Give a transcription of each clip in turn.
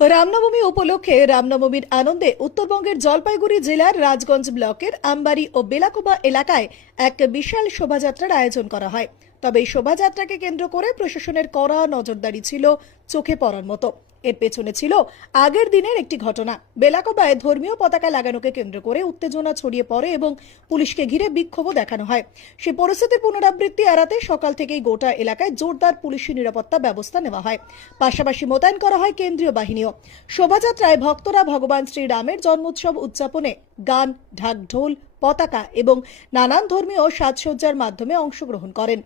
রামনবমী উপলক্ষে রামনবমীর আনন্দে উত্তরবঙ্গের জলপাইগুড়ি জেলার রাজগঞ্জ ব্লকের আমবাড়ি ও বেলাকোবা এলাকায় এক বিশাল শোভাযাত্রার আয়োজন করা হয়। তবে এই শোভাযাত্রাকে কেন্দ্র করে প্রশাসনের কড়া নজরদারি ছিল চোখে পড়ার মতো। এর পেছনে ছিল আগের দিনের একটি ঘটনা। বেলাকোবায় ধর্মীয় পতাকা লাগানোকে কেন্দ্র করে উত্তেজনা ছড়িয়ে পড়ে এবং পুলিশকে ঘিরে বিক্ষোভও দেখানো হয়। সেই পরিস্থিতির পুনরাবৃত্তি এড়াতে সকাল থেকেই গোটা এলাকায় জোরদার পুলিশি নিরাপত্তা ব্যবস্থা নেওয়া হয়। পাশাপাশি মোতায়েন করা হয় কেন্দ্রীয় বাহিনীও। শোভাযাত্রায় ভক্তরা ভগবান শ্রীরামের জন্মোৎসব উদযাপনে গান, ঢাক, ঢোল, পতাকা এবং নানান ধর্মীয় সাজসজ্জার মাধ্যমে অংশগ্রহণ করেন।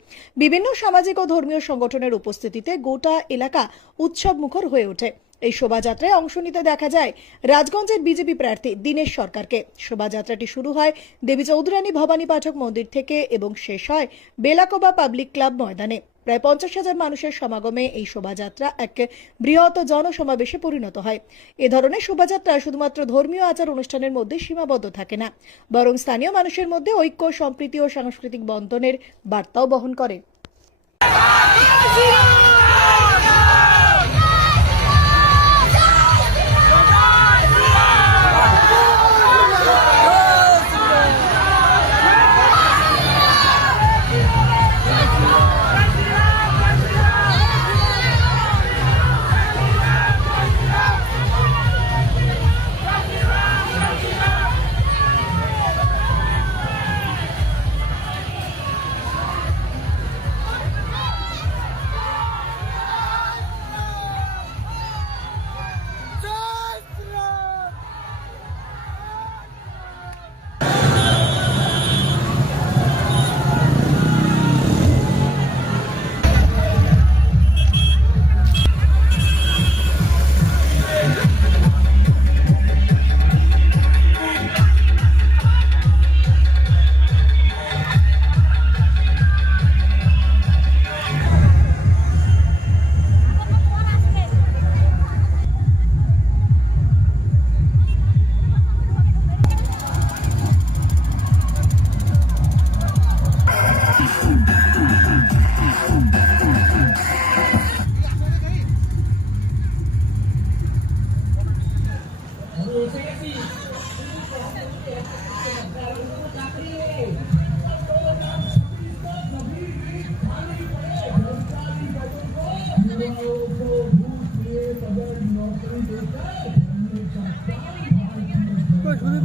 বিভিন্ন সামাজিক ও ধর্মীয় সংগঠনের উপস্থিতিতে গোটা এলাকা উৎসব মুখর হয়ে ওঠে। এই শোভাযাত্রায় অংশ নিতে দেখা যায় রাজগঞ্জের বিজেপি প্রার্থী দীনেশ সরকারকে। শোভাযাত্রাটি শুরু হয় দেবী চৌধুরানী ভবানী পাঠক মন্দির থেকে এবং শেষ হয় বেলাকোবা পাবলিক ক্লাব ময়দানে। প্রায় 50,000 মানুষের সমাগমে এই শোভাযাত্রা এক বৃহৎ জনসমাবেশে পরিণত হয়। এ ধরনের শোভাযাত্রা শুধুমাত্র ধর্মীয় আচার অনুষ্ঠানের মধ্যে সীমাবদ্ধ থাকে না, বরং স্থানীয় মানুষের মধ্যে ঐক্য, সম্প্রীতি ও সাংস্কৃতিক বন্ধনের বার্তাও বহন করে।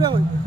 Pues,